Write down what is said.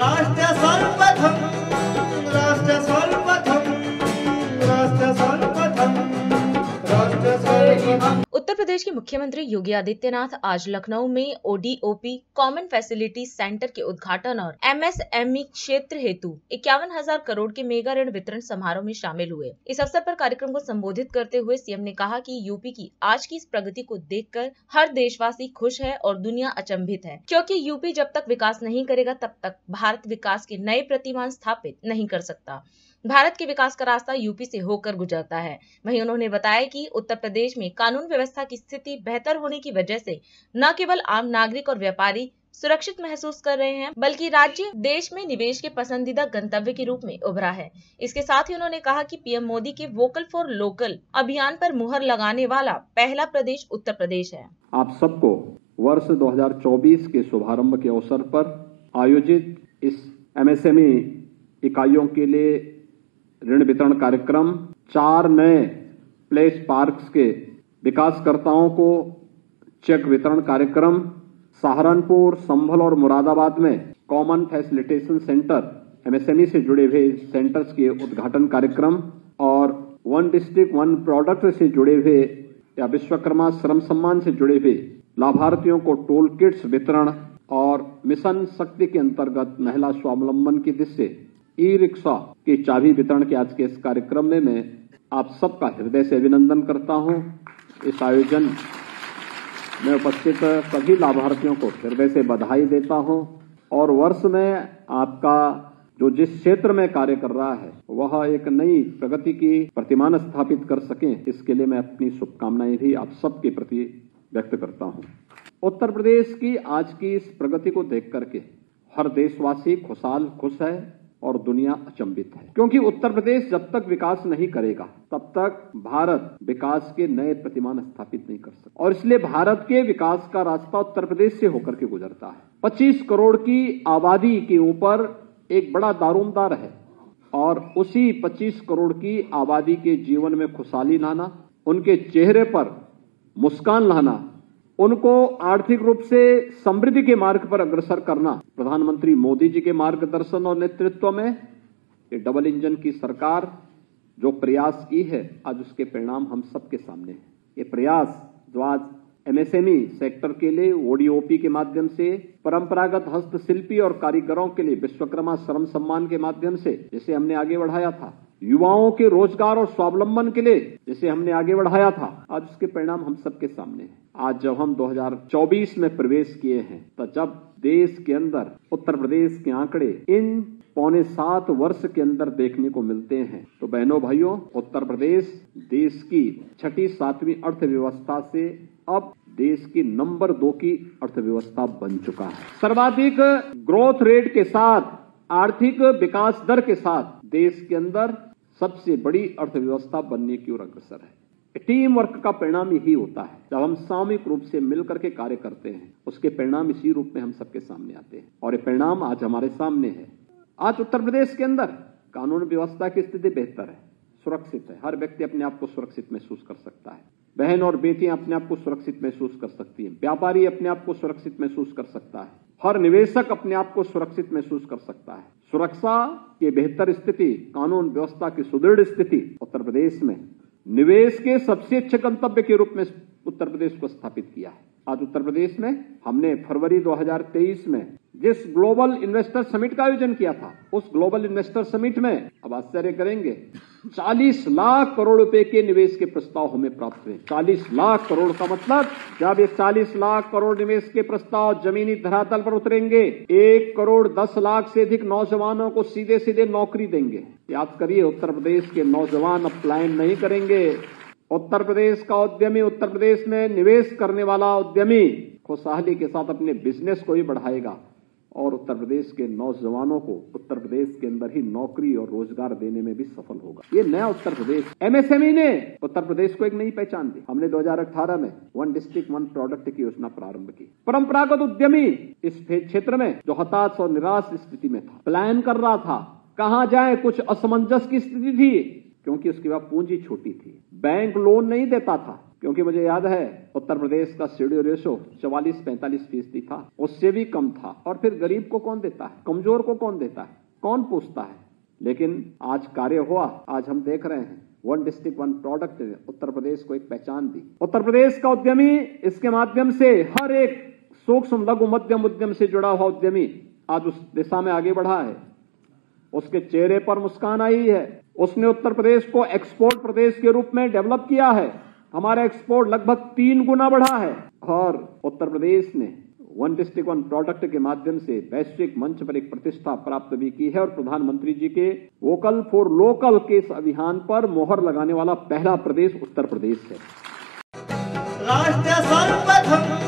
राष्ट्र सर्वप्रथम राष्ट्र सर्वप्रथम राष्ट्र सर्वप्रथम राष्ट्र सर्वप्रथम। उत्तर प्रदेश के मुख्यमंत्री योगी आदित्यनाथ आज लखनऊ में ODOP कॉमन फैसिलिटी सेंटर के उद्घाटन और MSME क्षेत्र हेतु 51,000 करोड़ के मेगा ऋण वितरण समारोह में शामिल हुए। इस अवसर पर कार्यक्रम को संबोधित करते हुए सीएम ने कहा कि यूपी की आज की इस प्रगति को देखकर हर देशवासी खुश है और दुनिया अचंभित है, क्योंकि यूपी जब तक विकास नहीं करेगा तब तक भारत विकास के नए प्रतिमान स्थापित नहीं कर सकता। भारत के विकास का रास्ता यूपी से होकर गुजरता है। वहीं उन्होंने बताया कि उत्तर प्रदेश में कानून व्यवस्था की स्थिति बेहतर होने की वजह से न केवल आम नागरिक और व्यापारी सुरक्षित महसूस कर रहे हैं, बल्कि राज्य देश में निवेश के पसंदीदा गंतव्य के रूप में उभरा है। इसके साथ ही उन्होंने कहा कि पीएम मोदी के वोकल फॉर लोकल अभियान पर मुहर लगाने वाला पहला प्रदेश उत्तर प्रदेश है। आप सबको वर्ष 2024 के शुभारंभ के अवसर पर आयोजित इस MSME इकाइयों के लिए ऋण वितरण कार्यक्रम, 4 नए प्लेस पार्क्स के विकासकर्ताओं को चेक वितरण कार्यक्रम, सहारनपुर, संभल और मुरादाबाद में कॉमन फैसिलिटेशन सेंटर MSME से जुड़े हुए सेंटर्स के उद्घाटन कार्यक्रम और वन डिस्ट्रिक्ट वन प्रोडक्ट से जुड़े हुए या विश्वकर्मा श्रम सम्मान से जुड़े हुए लाभार्थियों को टोल किट्स वितरण और मिशन शक्ति के अंतर्गत महिला स्वावलंबन की दिशा से ई-रिक्शा की चाबी वितरण के आज के इस कार्यक्रम में मैं आप सबका हृदय से अभिनंदन करता हूं। इस आयोजन में उपस्थित सभी लाभार्थियों को हृदय से बधाई देता हूं और वर्ष में आपका जो जिस क्षेत्र में कार्य कर रहा है वह एक नई प्रगति की प्रतिमान स्थापित कर सकें, इसके लिए मैं अपनी शुभकामनाएं भी आप सबके प्रति व्यक्त करता हूं। उत्तर प्रदेश की आज की इस प्रगति को देख करके हर देशवासी खुश है और दुनिया अचंभित है, क्योंकि उत्तर प्रदेश जब तक विकास नहीं करेगा तब तक भारत विकास के नए प्रतिमान स्थापित नहीं कर सकता और इसलिए भारत के विकास का रास्ता उत्तर प्रदेश से होकर के गुजरता है। 25 करोड़ की आबादी के ऊपर एक बड़ा दारोमदार है और उसी 25 करोड़ की आबादी के जीवन में खुशहाली लाना, उनके चेहरे पर मुस्कान लाना, उनको आर्थिक रूप से समृद्धि के मार्ग पर अग्रसर करना, प्रधानमंत्री मोदी जी के मार्गदर्शन और नेतृत्व में ये डबल इंजन की सरकार जो प्रयास की है, आज उसके परिणाम हम सबके सामने हैं। ये प्रयास जो आज MSME सेक्टर के लिए ODOP के माध्यम से, परंपरागत हस्तशिल्पी और कारीगरों के लिए विश्वकर्मा श्रम सम्मान के माध्यम से जिसे हमने आगे बढ़ाया था, युवाओं के रोजगार और स्वावलंबन के लिए जिसे हमने आगे बढ़ाया था, आज उसके परिणाम हम सबके सामने हैं। आज जब हम 2024 में प्रवेश किए हैं तो जब देश के अंदर उत्तर प्रदेश के आंकड़े इन 6.25 वर्ष के अंदर देखने को मिलते हैं तो बहनों भाइयों, उत्तर प्रदेश देश की 6ठी-7वीं अर्थव्यवस्था से अब देश की नंबर 2 की अर्थव्यवस्था बन चुका है। सर्वाधिक ग्रोथ रेट के साथ, आर्थिक विकास दर के साथ देश के अंदर सबसे बड़ी अर्थव्यवस्था बनने की ओर अग्रसर है। टीम वर्क का परिणाम यही होता है। जब हम सामूहिक रूप से मिलकर के कार्य करते हैं उसके परिणाम इसी रूप में हम सबके सामने आते हैं और ये परिणाम आज हमारे सामने है। आज उत्तर प्रदेश के अंदर कानून व्यवस्था की स्थिति बेहतर है, सुरक्षित है। हर व्यक्ति अपने आप को सुरक्षित महसूस कर सकता है। बहन और बेटियां अपने आप को सुरक्षित महसूस कर सकती हैं। व्यापारी अपने आप को सुरक्षित महसूस कर सकता है। हर निवेशक अपने आप को सुरक्षित महसूस कर सकता है। सुरक्षा की बेहतर स्थिति, कानून व्यवस्था की सुदृढ़ स्थिति उत्तर प्रदेश में निवेश के सबसे अच्छे गंतव्य के रूप में उत्तर प्रदेश को स्थापित किया है। आज उत्तर प्रदेश में हमने फरवरी 2023 में जिस ग्लोबल इन्वेस्टर समिट का आयोजन किया था, उस ग्लोबल इन्वेस्टर समिट में अब आश्चर्य करेंगे 40 लाख करोड़ रुपए के निवेश के प्रस्ताव हमें प्राप्त हुए। 40 लाख करोड़ का मतलब जब ये 40 लाख करोड़ निवेश के प्रस्ताव जमीनी धरातल पर उतरेंगे, 1 करोड़ 10 लाख से अधिक नौजवानों को सीधे सीधे नौकरी देंगे। याद करिए, उत्तर प्रदेश के नौजवान अब पलायन नहीं करेंगे। उत्तर प्रदेश का उद्यमी, उत्तर प्रदेश में निवेश करने वाला उद्यमी खुशहाली के साथ अपने बिजनेस को ही बढ़ाएगा और उत्तर प्रदेश के नौजवानों को उत्तर प्रदेश के अंदर ही नौकरी और रोजगार देने में भी सफल होगा। ये नया उत्तर प्रदेश, MSME ने उत्तर प्रदेश को एक नई पहचान दी। हमने 2018 में वन डिस्ट्रिक्ट वन प्रोडक्ट की योजना प्रारंभ की। परंपरागत उद्यमी इस क्षेत्र में जो हताश और निराश स्थिति में था, प्लान कर रहा था कहां जाए, कुछ असमंजस की स्थिति थी क्योंकि उसके बाद पूंजी छोटी थी, बैंक लोन नहीं देता था, क्योंकि मुझे याद है उत्तर प्रदेश का सीडीओ रेशो 44-45% था, उससे भी कम था। और फिर गरीब को कौन देता है, कमजोर को कौन देता है, कौन पूछता है। लेकिन आज कार्य हुआ, आज हम देख रहे हैं वन डिस्ट्रिक्ट वन प्रोडक्ट ने उत्तर प्रदेश को एक पहचान दी। उत्तर प्रदेश का उद्यमी इसके माध्यम से हर एक सूक्ष्म लघु मध्यम उद्यम से जुड़ा हुआ उद्यमी आज उस दिशा में आगे बढ़ा है। उसके चेहरे पर मुस्कान आई है। उसने उत्तर प्रदेश को एक्सपोर्ट प्रदेश के रूप में डेवलप किया है। हमारा एक्सपोर्ट लगभग 3 गुना बढ़ा है और उत्तर प्रदेश ने वन डिस्ट्रिक्ट वन प्रोडक्ट के माध्यम से वैश्विक मंच पर एक प्रतिष्ठा प्राप्त भी की है और प्रधानमंत्री जी के वोकल फॉर लोकल के इस अभियान पर मोहर लगाने वाला पहला प्रदेश उत्तर प्रदेश है। राष्ट्र सर्वप्रथम